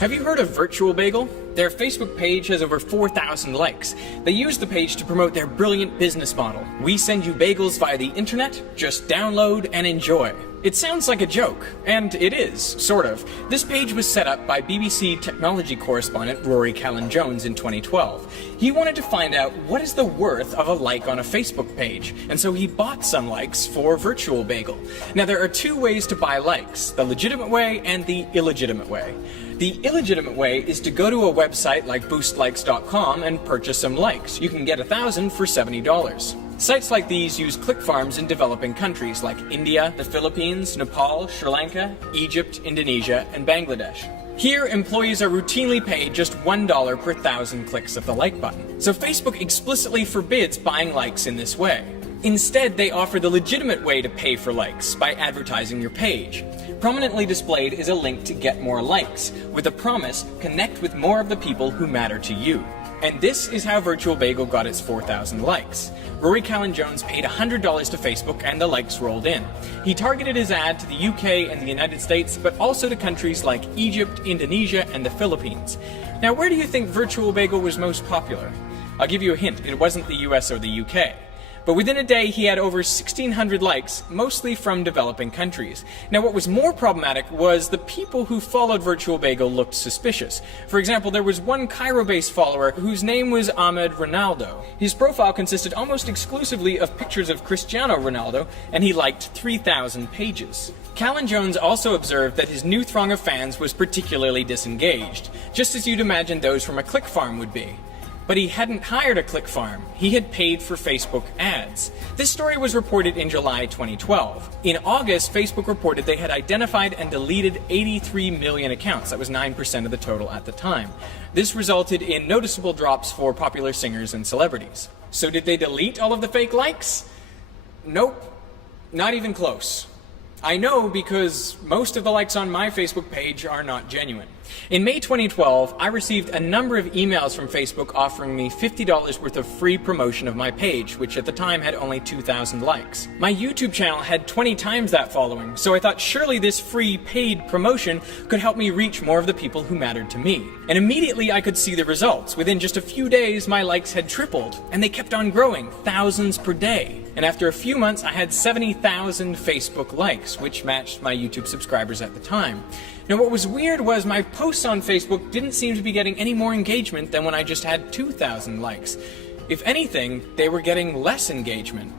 Have you heard of Virtual Bagel? Their Facebook page has over 4,000 likes. They use the page to promote their brilliant business model. We send you bagels via the internet, just download and enjoy. It sounds like a joke, and it is, sort of. This page was set up by BBC technology correspondent Rory Callan-Jones in 2012. He wanted to find out what is the worth of a like on a Facebook page, and so he bought some likes for Virtual Bagel. Now there are two ways to buy likes, the legitimate way and the illegitimate way. The illegitimate way is to go to a website like boostlikes.com and purchase some likes. You can get 1,000 for $70. Sites like these use click farms in developing countries like India, the Philippines, Nepal, Sri Lanka, Egypt, Indonesia, and Bangladesh. Here, employees are routinely paid just $1 per 1,000 clicks of the like button. So Facebook explicitly forbids buying likes in this way. Instead, they offer the legitimate way to pay for likes by advertising your page. Prominently displayed is a link to get more likes, with a promise, connect with more of the people who matter to you. And this is how Virtual Bagel got its 4,000 likes. Rory Callan-Jones paid $100 to Facebook and the likes rolled in. He targeted his ad to the UK and the United States, but also to countries like Egypt, Indonesia, and the Philippines. Now, where do you think Virtual Bagel was most popular? I'll give you a hint, it wasn't the US or the UK. But within a day, he had over 1,600 likes, mostly from developing countries. Now, what was more problematic was the people who followed Virtual Bagel looked suspicious. For example, there was one Cairo-based follower whose name was Ahmed Ronaldo. His profile consisted almost exclusively of pictures of Cristiano Ronaldo, and he liked 3,000 pages. Callan-Jones also observed that his new throng of fans was particularly disengaged, just as you'd imagine those from a click farm would be. But he hadn't hired a click farm. He had paid for Facebook ads. This story was reported in July 2012. In August, Facebook reported they had identified and deleted 83 million accounts. That was 9% of the total at the time. This resulted in noticeable drops for popular singers and celebrities. So did they delete all of the fake likes? Nope. Not even close. I know because most of the likes on my Facebook page are not genuine. In May 2012, I received a number of emails from Facebook offering me $50 worth of free promotion of my page, which at the time had only 2,000 likes. My YouTube channel had 20 times that following, so I thought surely this free paid promotion could help me reach more of the people who mattered to me. And immediately I could see the results. Within just a few days, my likes had tripled, and they kept on growing, thousands per day. And after a few months, I had 70,000 Facebook likes, which matched my YouTube subscribers at the time. Now, what was weird was my posts on Facebook didn't seem to be getting any more engagement than when I just had 2,000 likes. If anything, they were getting less engagement.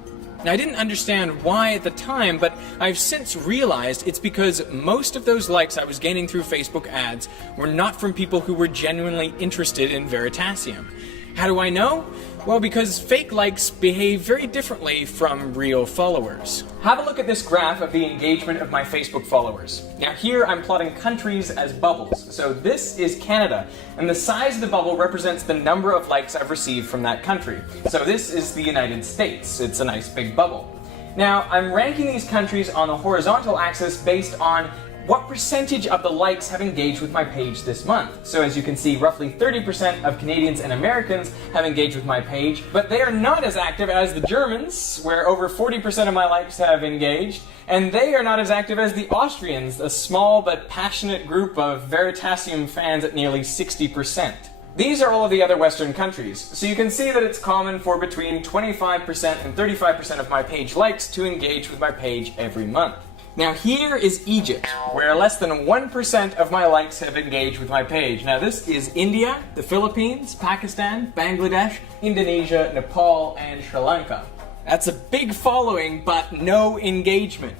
Now, I didn't understand why at the time, but I've since realized it's because most of those likes I was gaining through Facebook ads were not from people who were genuinely interested in Veritasium. How do I know? Well, because fake likes behave very differently from real followers. Have a look at this graph of the engagement of my Facebook followers. Now here I'm plotting countries as bubbles. So this is Canada, and the size of the bubble represents the number of likes I've received from that country. So this is the United States. It's a nice big bubble. Now I'm ranking these countries on the horizontal axis based on what percentage of the likes have engaged with my page this month. So as you can see, roughly 30% of Canadians and Americans have engaged with my page, but they are not as active as the Germans, where over 40% of my likes have engaged, and they are not as active as the Austrians, a small but passionate group of Veritasium fans at nearly 60%. These are all of the other Western countries, so you can see that it's common for between 25% and 35% of my page likes to engage with my page every month. Now here is Egypt, where less than 1% of my likes have engaged with my page. Now this is India, the Philippines, Pakistan, Bangladesh, Indonesia, Nepal, and Sri Lanka. That's a big following, but no engagement.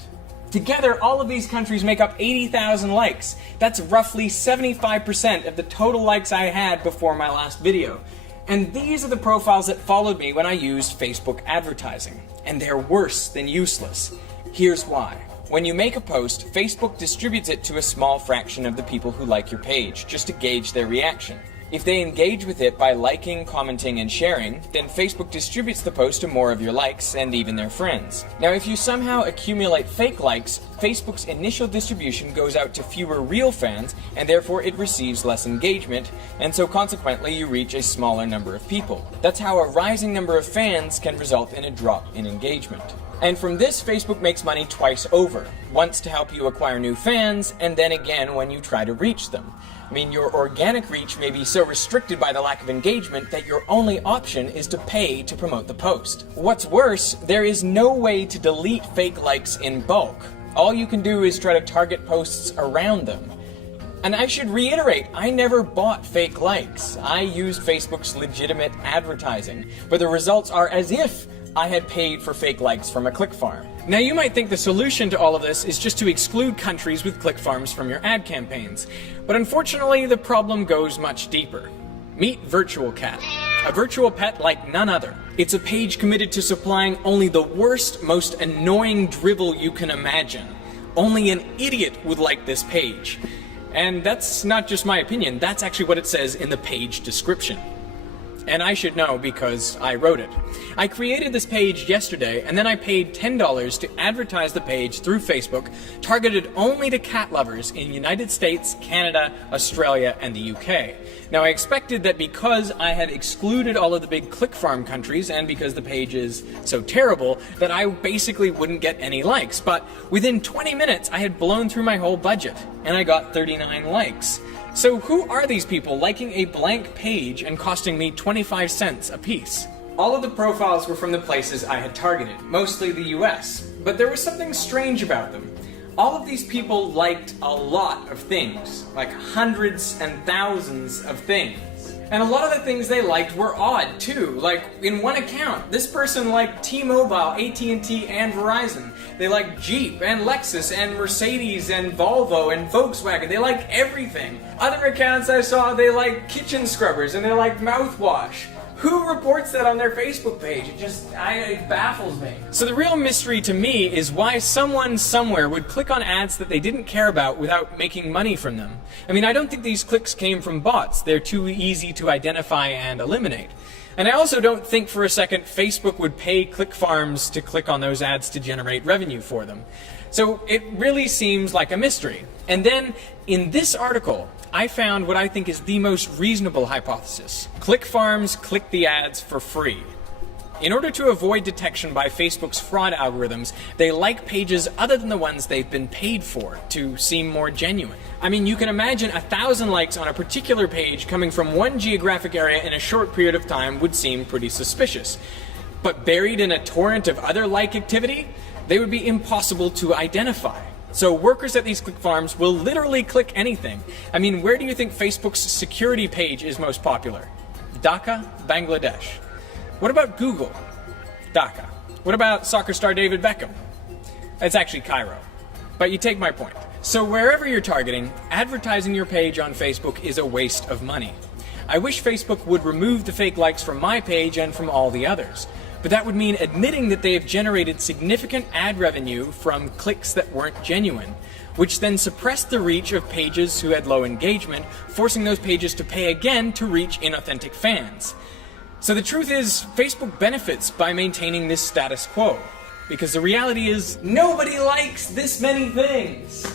Together, all of these countries make up 80,000 likes. That's roughly 75% of the total likes I had before my last video. And these are the profiles that followed me when I used Facebook advertising. And they're worse than useless. Here's why. When you make a post, Facebook distributes it to a small fraction of the people who like your page, just to gauge their reaction. If they engage with it by liking, commenting, and sharing, then Facebook distributes the post to more of your likes and even their friends. Now, if you somehow accumulate fake likes, Facebook's initial distribution goes out to fewer real fans, and therefore it receives less engagement, and so consequently you reach a smaller number of people. That's how a rising number of fans can result in a drop in engagement. And from this, Facebook makes money twice over. Once to help you acquire new fans, and then again when you try to reach them. I mean, your organic reach may be so restricted by the lack of engagement that your only option is to pay to promote the post. What's worse, there is no way to delete fake likes in bulk. All you can do is try to target posts around them. And I should reiterate, I never bought fake likes. I used Facebook's legitimate advertising, but the results are as if I had paid for fake likes from a click farm. Now you might think the solution to all of this is just to exclude countries with click farms from your ad campaigns, but unfortunately the problem goes much deeper. Meet Virtual Cat, a virtual pet like none other. It's a page committed to supplying only the worst, most annoying drivel you can imagine. Only an idiot would like this page. And that's not just my opinion, that's actually what it says in the page description. And I should know because I wrote it. I created this page yesterday, and then I paid $10 to advertise the page through Facebook, targeted only to cat lovers in United States, Canada, Australia, and the UK. Now I expected that because I had excluded all of the big click farm countries, and because the page is so terrible, that I basically wouldn't get any likes. But within 20 minutes, I had blown through my whole budget, and I got 39 likes. So who are these people liking a blank page and costing me 25 cents a piece? All of the profiles were from the places I had targeted, mostly the US, but there was something strange about them. All of these people liked a lot of things, like hundreds and thousands of things. And a lot of the things they liked were odd too. Like in one account, this person liked T-Mobile, AT&T, and Verizon. They liked Jeep and Lexus and Mercedes and Volvo and Volkswagen. They liked everything. Other accounts I saw, they liked kitchen scrubbers and they liked mouthwash. Who reports that on their Facebook page? It baffles me. So the real mystery to me is why someone somewhere would click on ads that they didn't care about without making money from them. I mean, I don't think these clicks came from bots. They're too easy to identify and eliminate. And I also don't think for a second Facebook would pay click farms to click on those ads to generate revenue for them. So it really seems like a mystery. And then in this article, I found what I think is the most reasonable hypothesis. Click farms click the ads for free. In order to avoid detection by Facebook's fraud algorithms, they like pages other than the ones they've been paid for to seem more genuine. I mean, you can imagine 1,000 likes on a particular page coming from one geographic area in a short period of time would seem pretty suspicious. But buried in a torrent of other like activity, they would be impossible to identify. So workers at these click farms will literally click anything. I mean, where do you think Facebook's security page is most popular? Dhaka, Bangladesh. What about Google? Dhaka. What about soccer star David Beckham? It's actually Cairo. But you take my point. So wherever you're targeting, advertising your page on Facebook is a waste of money. I wish Facebook would remove the fake likes from my page and from all the others. But that would mean admitting that they have generated significant ad revenue from clicks that weren't genuine, which then suppressed the reach of pages who had low engagement, forcing those pages to pay again to reach inauthentic fans. So the truth is, Facebook benefits by maintaining this status quo, because the reality is, nobody likes this many things.